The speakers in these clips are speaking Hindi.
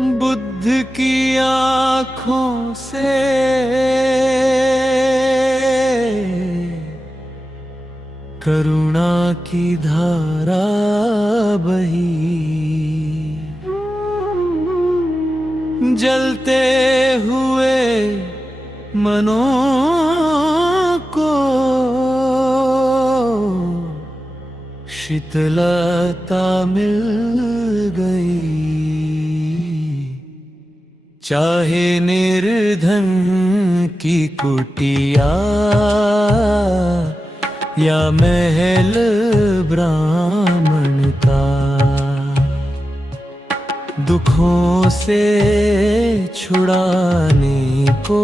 बुद्ध की आँखों से करुणा की धारा बही, जलते हुए मनों को शीतलता मिल गई। चाहे निर्धन की कुटिया या महल ब्राह्मण का, दुखों से छुड़ाने को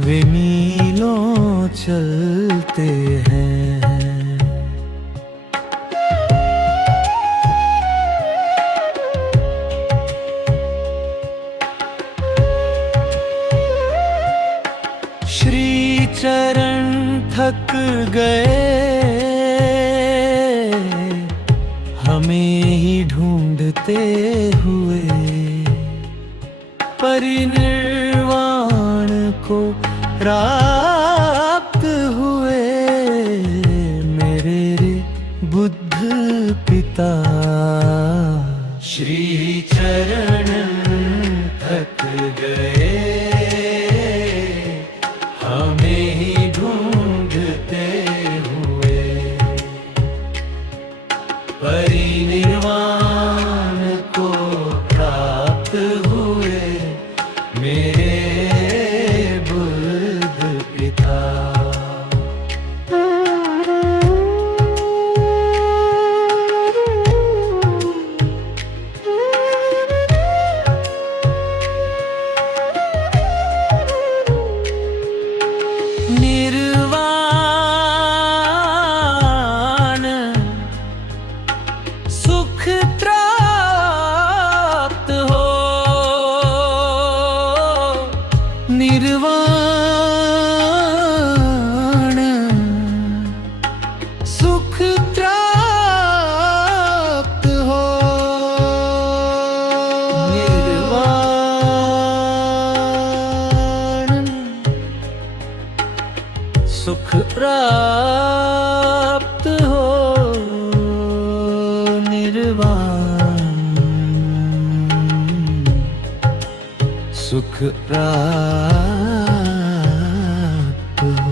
वे मीलों चलते हैं। श्री चरण थक गए, हमें ही ढूंढते हुए, परिनिर्वाण को प्राप्त हुए। मेरे बुद्ध पिता श्री चरण थक गए, हमें ही ढूंढते हुए, परिनिर्वाण को प्राप्त हुए। मेरे बुद्ध पिता निर्वाण सुख प्राप्त हो, निर्वाण सुख प्राप्त हो, निर्वाण सुख प्राप्त हो, निर्वाण सुख प्राप्त हो।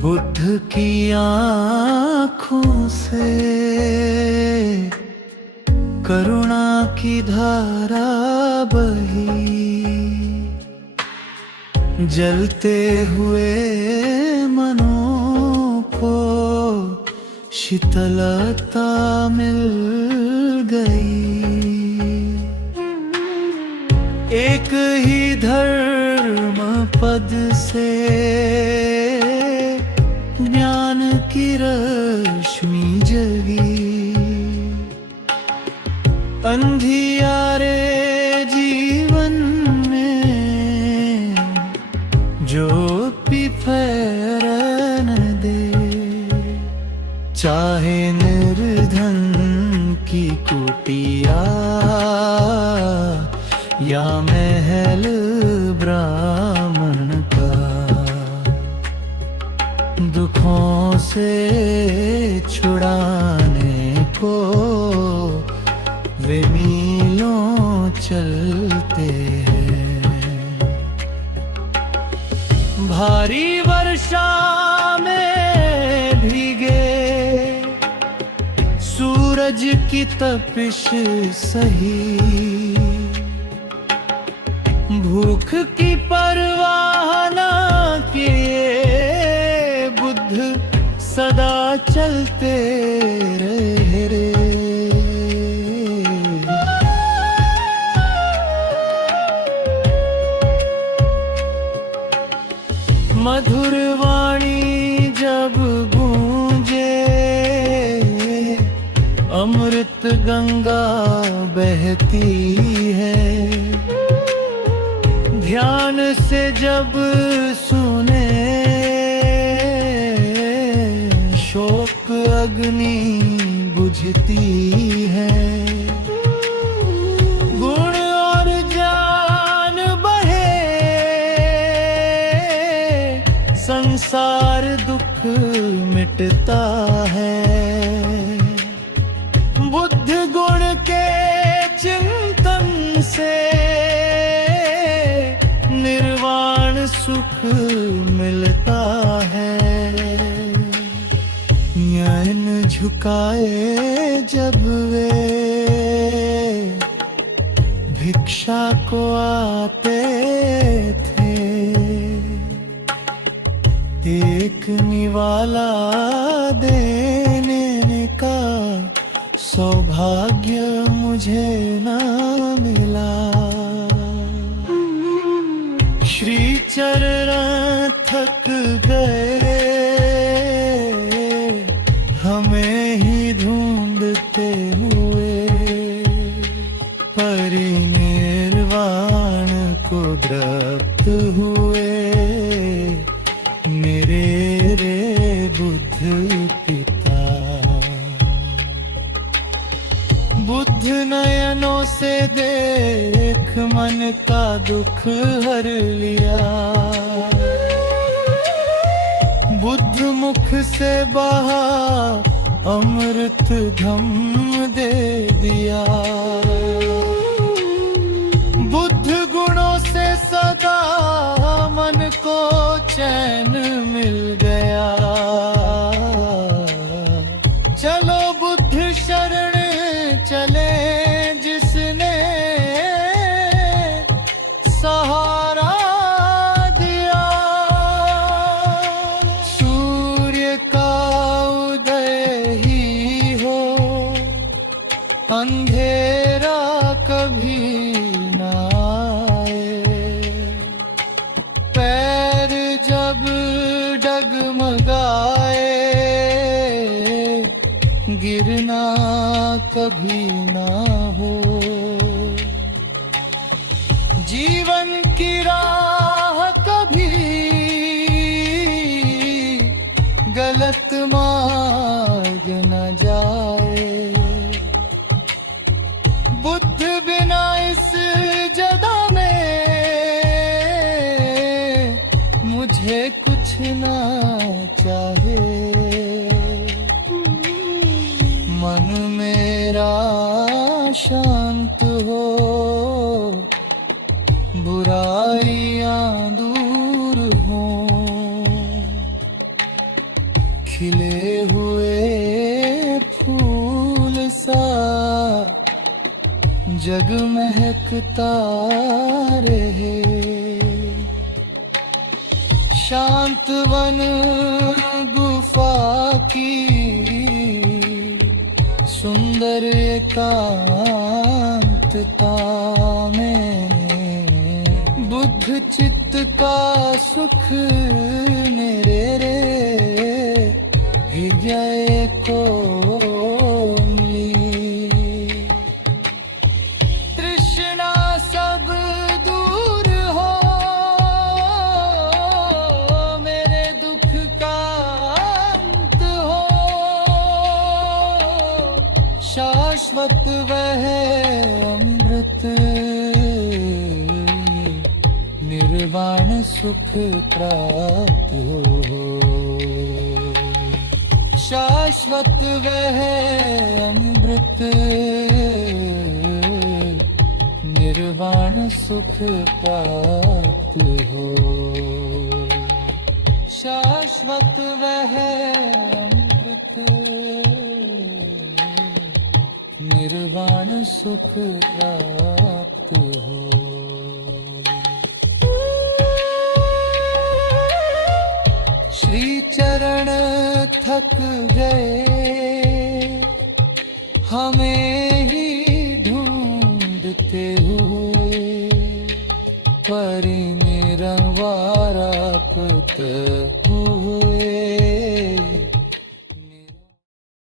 बुद्ध की आँखों से करुणा की धारा बही, जलते हुए मनों को शीतलता मिल गई। एक ही धर्म पद से ज्ञान की रश्मि जगी, अंधियारे जीवन में ज्योत भी फैरन दे। चाहे निर्धन की कुटिया या महल ब्राह्मण का, दुखों से छुड़ाने को वे मीलों चलते हैं। भारी वर्षा में भीगे, सूरज की तपिश सही, भूख की परवाह न किए बुद्ध सदा चलते रहे रे। मधुर वाणी जब गूंजे, अमृत गंगा बहती है। ध्यान से जब सुने अग्नि बुझती है। गुण और ज्ञान बढ़े, संसार दुख मिटता है। बुद्ध गुण के चिंतन से निर्वाण सुख मिलता है। नयन झुकाए जब वे भिक्षा को आते थे, एक निवाला देने का सौभाग्य मुझे ना मिला। श्री चरण थक गए, हमें ही ढूंढते हुए। परिनिर्वाण को द्रप्त हुए मेरे रे बुद्ध पिता। बुद्ध नयनों से देख मन का दुख हर लिया। बुद्ध मुख से बहा अमृत धम दे दिया। बुद्ध गुणों से सदा मन को चैन मिल गया। चलो बुद्ध शरण चले, जिसने सहारा दिया। सूर्य का उदय ही हो, अंधेरा कभी ना आए। पैर जब डगमगाए, गिरना कभी ना हो। जीवन की राह कभी गलत मार्ग न जाए। बुद्ध बिना इस जगह में मुझे कुछ ना चाहे। मन मेरा शांत हो, बुराइयां दूर हो। खिले हुए फूल सा जग महकता रहे। शांत वन गुफा की सुंदर एकांतता में बुद्ध चित्त का सुख मेरे रे हृदय को मिली। तृष्णा सब दूर हो, मेरे दुख का अंत हो। शाश्वत वह अमृत निर्वाण सुख प्राप्त हो। शाश्वत वह अमृत निर्वाण सुख प्राप्त हो। शाश्वत वह अमृत निर्वाण सुख प्राप्त हो। श्री चरण थक गए, हमें ही ढूंढते हुए। परिनिर्वाण प्राप्त हुए